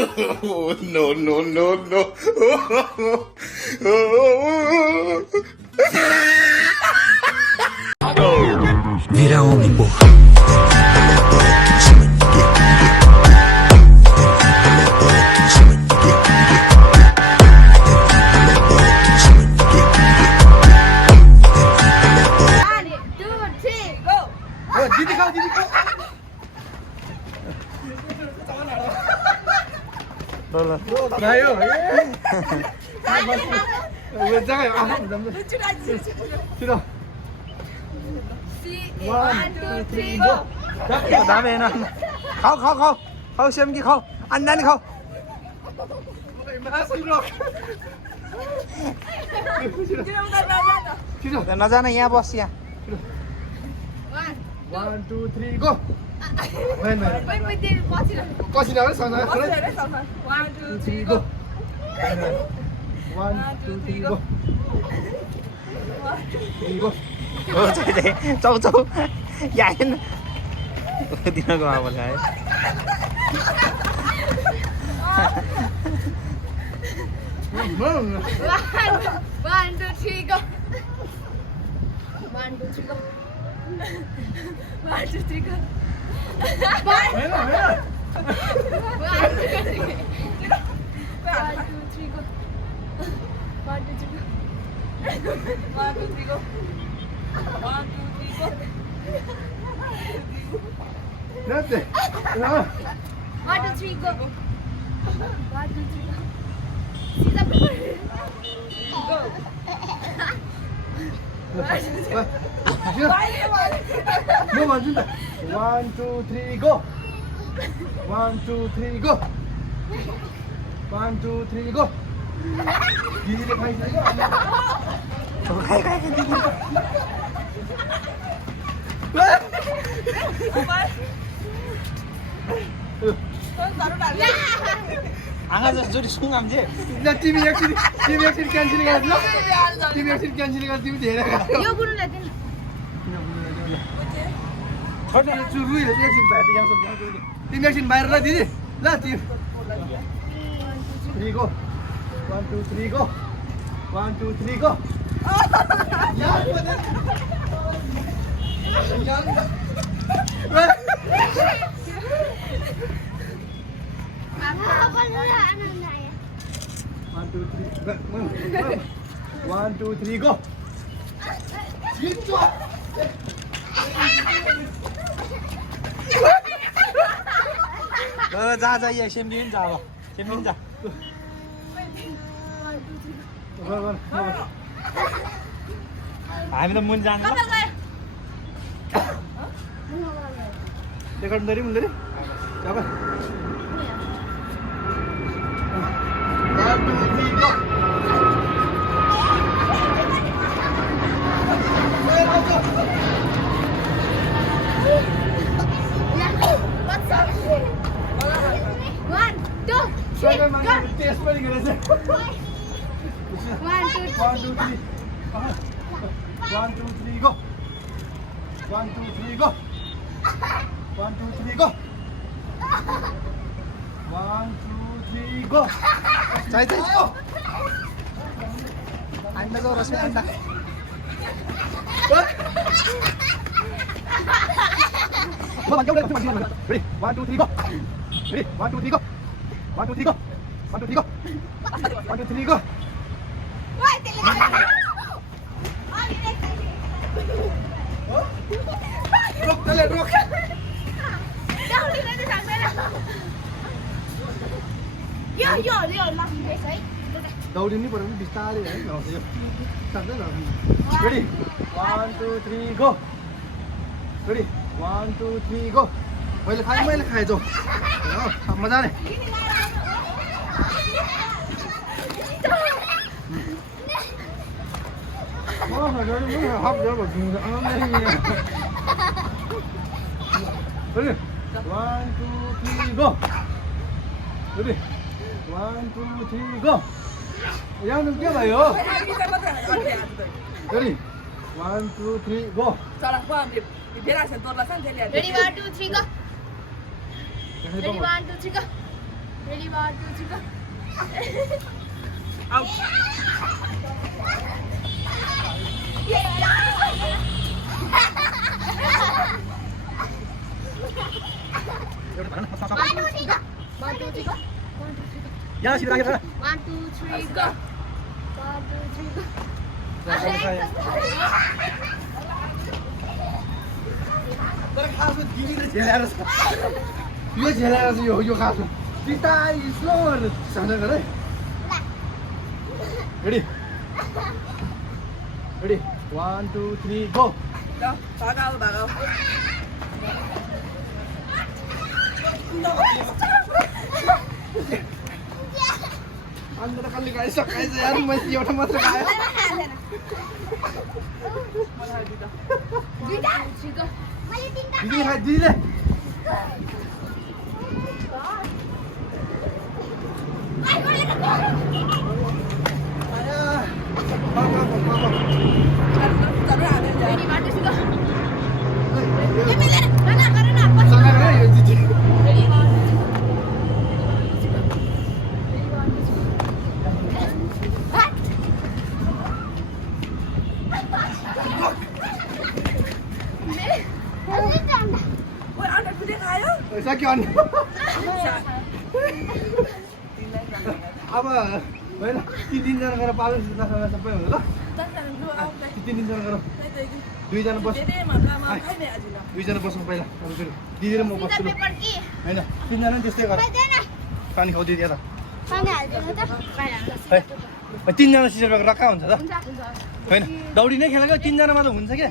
Oh, no, no, no, no. Vira homem, porra. Didi kau, Didi kau. Ayo, jangan ya. Sudah. 1, 2, 3, go. 다음에 는 가 시험기 가 안나니 가 नजाना यहाँ बस यहाँ 1, 2, 3, go. कसिना हो सँग 1, 2, 3, go. 1, 2, 3, go. 3, go. चौ याइन दिनको अब है One, two, three, go. 1, 2, 3, go. 1, 2, 3, go. 1, 2, 3, go. 1, 2, 3, go. 1, 2, 3, go. 1, 2, 3, go. That's it. 1, 2, 3, go. 1, 2, 3, go. See the go. No, 1, 2, 3, go. 1, 2, 3, go. 1, 2, 3, go. दिदीले खाइसक्यो आँगा जस्तो जोडी सुङ आम्जे ल तिमी एकछिन क्यान्सल गर ल तिमी एकछिन क्यान्सल गर तिमी धेरै यो गुरुले दिनु छोड्न रुइले एकछिन बाहिर यहाँ तिमी एकछिन बाहिर ल दिदी ल तिमी 3 go 1 2 3 go 1 2 3 go One, two, three, go. जा यहाँ सेम्बिन जा अब सेम्बिन जा हामी त मुन जाने रेकर्ड हुँदै हुँदै अब 1 2 3 go. Tes पनि गरेछ 1 2 3 1 2 3 go 1 2 3 go 1 2 3 go 1 2 3 go चाहिँ अन्डा जाऊ रसमा अन्डा Ready? 1 2 3 go. Ready? 1 2 3 go. 1 2 3 go. 1 2 3 go. 1 2 3 go. Rock tali rock. यो लास्ट बेस है दौडिनु पर्यो नि बिस्तारै है लाउँछ यो सक्दैन रेडी 1 2 3 go रेडी 1 2 3 go मैले खाए जो मजा नै Ready? 1 2 3 go. Ready? 1 2 3 go. यहाँ नु के भयो? Ready? 1 2 3 go. Ready, 1 2 3 go. Ready, 1 2 3 go. Ready, 1, 2, 3, go. Out. यहाँ सिधा राखेर 1, 2, 3, go. 1, 2, 3, go. तर खासमा दिदीले झेलाएर छ यो झेलाएर छ यो खासमा बिस्तारै स्लो गरेर सानो गर है रेडी रेडी 1 2 3 गो भागाऊ अन्त त कसले खाइसकाएछ यार मैले एउटा मात्र खाएँ दिदीले खाए दिदीले सक्यो अनि अब होइन 3-3 जना गरेर पालन सबै हुन्छ ल 3-3 जना गरेर 2 जना बस 2 जना बसौँ पहिला अब फेरि दिदी र म बस्छु ल होइन 3 जना त्यस्तै गर पानी खाऊ दिदी यता है 3 जना सिजर ब्याग रक्का हुन्छ त होइन दौडी नै खेलेको 3 जनामा त हुन्छ के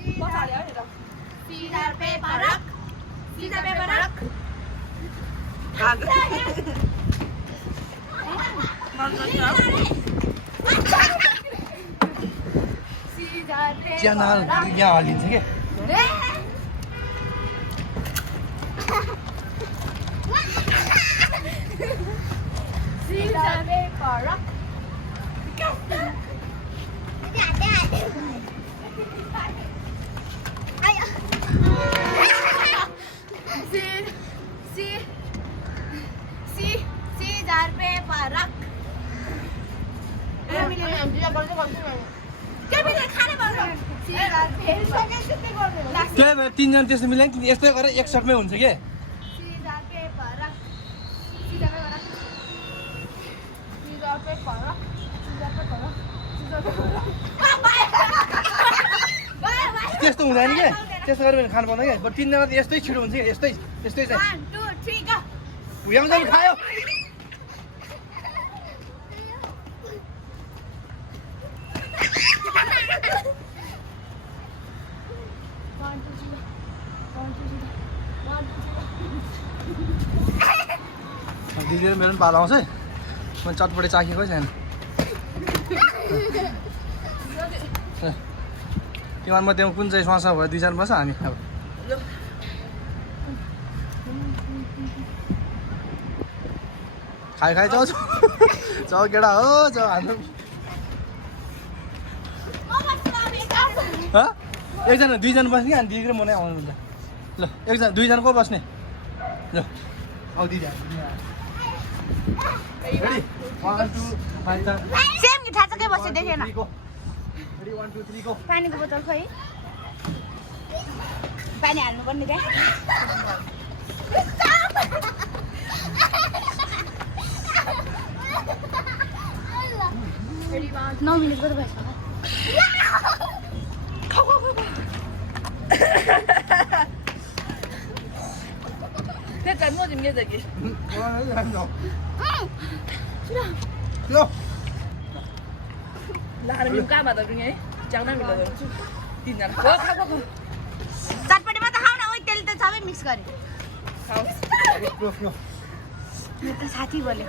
यहाँ हल्लिन्छ के त्यही भएर 3 जना त्यस्तो मिलाइ यस्तै गरेर एक सर्टमै हुन्छ के त्यस्तो हुँदैन के त्यस्तो गरेर भने खानु पाउँदैन के बरु 3 जना त यस्तै छिटो हुन्छ कि यस्तै यस्तै चाहिँ 1, 2, 3, go. भुयाउँछ खायो दिदी र मेरो पनि पालो आउँछ है मैले चटपटे चाखेकै छैन तिमीहरू मध्येमा कुन चाहिँ स्वास भयो 2 जना बस्छ हामी अब खाइ जाऊ जाऊ केटा हो जाऊ हाल्नु एकजना 2 जना बस्ने अनि दिदी र म नै आउनुहुन्छ ल एकजना 2 जना को बस्ने ल आऊ दिदी रेडी 1 2 5 सेम कि थाहा छ के बस्यो देखेन रेडी 1 2 3 गो पानीको बोतल खोइ पानी हाल्नु पर्ने क्या 9 मिनट कति भएछ在摸进面这个，拿着米干嘛的？人家江南米的，顶着，我看过。 चटपटीमा त खाऊ न ओइ तेल त सबै मिक्स गरे मेरो त साथी बोले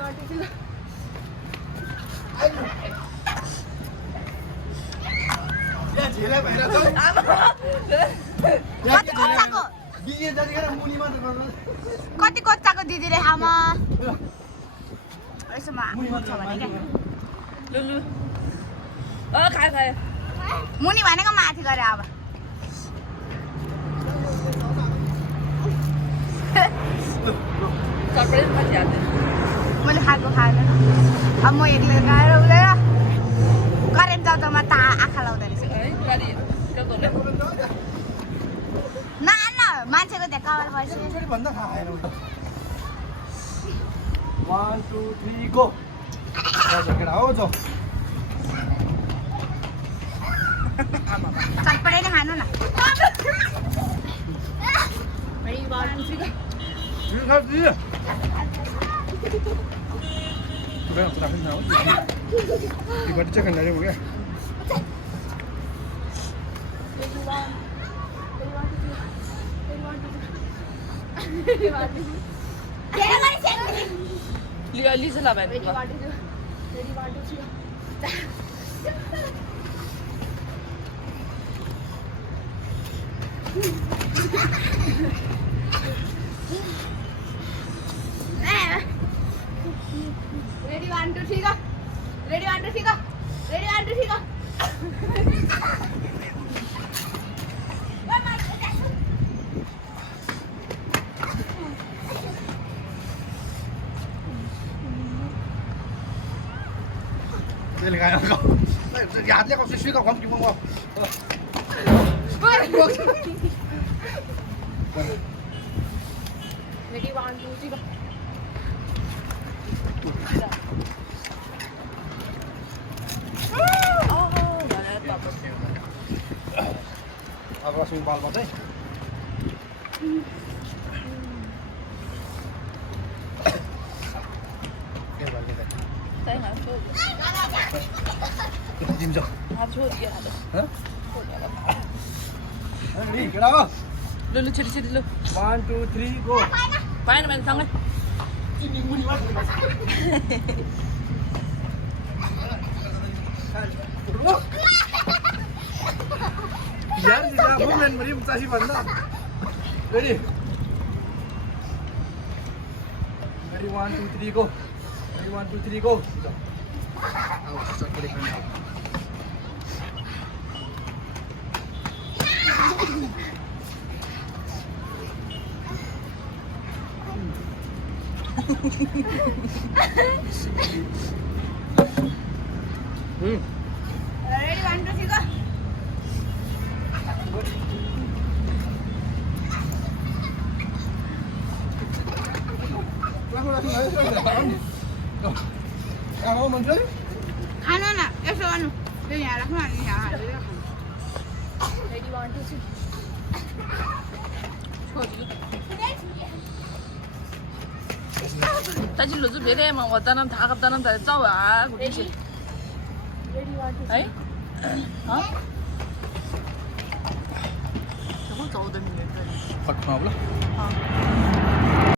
कति कोच्चाको कति कोच्चाको दिदीले आमा यसो म छ भने क्या लुलु खायो खायो मुनि भनेको माथि गरे अब चटपटी माथि हाल्दै मैले खाएको खाएन अब म एक्लै गएर हुँदैन करेन्ट जाउँदामा त आँखा लाउँदो रहेछ है गाडी क्या गर्ने न मान्छेको त्यहाँ कपाल खर्छ फेरि भन्दा खाएन 1 2 3 गो केटा हो जो चटपटै नै खानु न लिसे ला भाइ Ready 1 2 3 go. Ready 1 2 3 go. Ready 1 2 3 go. Đây là gái không? Giá nhé, con suy có không chịu không? Ready 1 2 3 go. Aku langsung bal banget. Oke, balik deh. Saya nggak tahu. Jim Jo. Nggak tahu dia ada. Hah? Ready, kenapa? Lu ciri lu. 1 2 3 go. Pakai main tangan. Ini muni banget. यार जिला वो मैं मरी मुतासी बंदा ready ready 1 2 3 go ready 1 2 3 go आओ सब पड़े करना Ready 1 2 3 go. Ako man dyan? खानु न यसो गर्नु यो यहाँ राख्नु अनि यहाँ हालेर खानु Ready 1 2 3. 다질로 좀 배래만 왔다는 다 갔다는 다 짜와 그렇지. Ready 1 2 3. ấy hả nó có trâu tình người Phật hợp lắm. Ờ.